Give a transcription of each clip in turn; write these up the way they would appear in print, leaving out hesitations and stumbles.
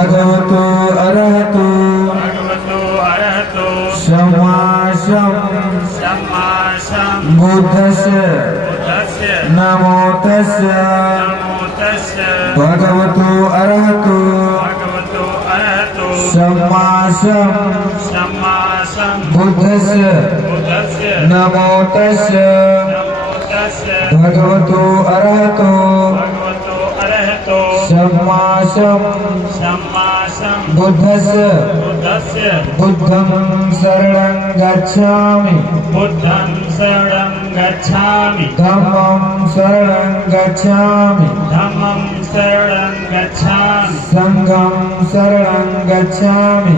भगवतो अरहतो सम्मा बुद्धस्य नमो तस्य भगवतो अरहतो सम्मा बुद्धस्य नमो तस्य भगवतो अरहतो सम्मा बुद्धस्य बुद्धं शरणं गच्छामि धम्मं शरणं गच्छामि संघं शरणं गच्छामि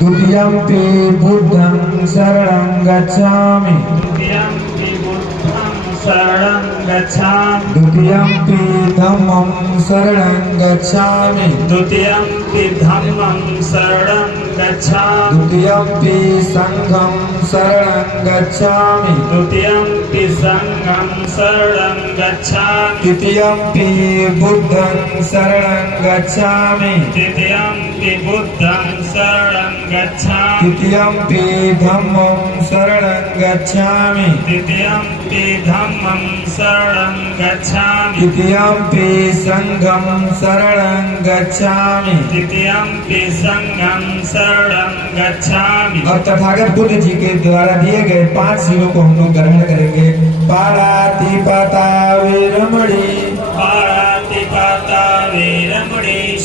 द्वितीयंपि बुद्धं शरणं गच्छामि द्वितीयंपि धम्मं शरणं गच्छामि द्वितीयंपि संघं शरणं गच्छामि तृतीयंपि बुद्धं शरणं गच्छामि तृतीयंपि धम्मं शरणं गच्छामि तृतीयंपि संघं शरणं गच्छामि और तथागत बुद्ध जी के द्वारा दिए गए 5 शीलों को हम लोग ग्रहण करेंगे। पाणातिपाता वेरमणि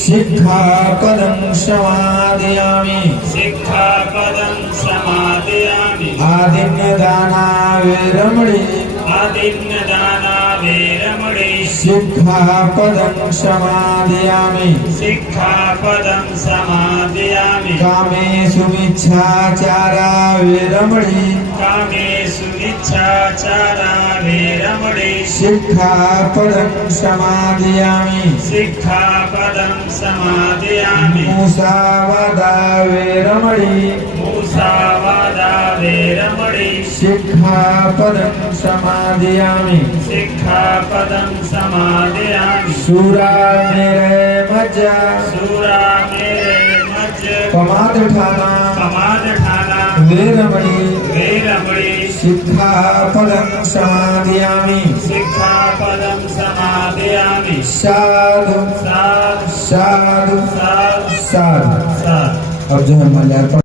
सिक्खापदं समादयामि आदिन्यदाना वेरमणि सिक्खापदं समादयामि कामेषु मिच्छाचारा वेरमणि सिक्खापदं समादयामि मुसावादा वेरमणि सिक्खापदं समादयामि सूरामेरमज्जा पमादठाना वेरमणि सिक्खापदं समादयामि साधु साधु साधु। अब जो है माल्यार्पण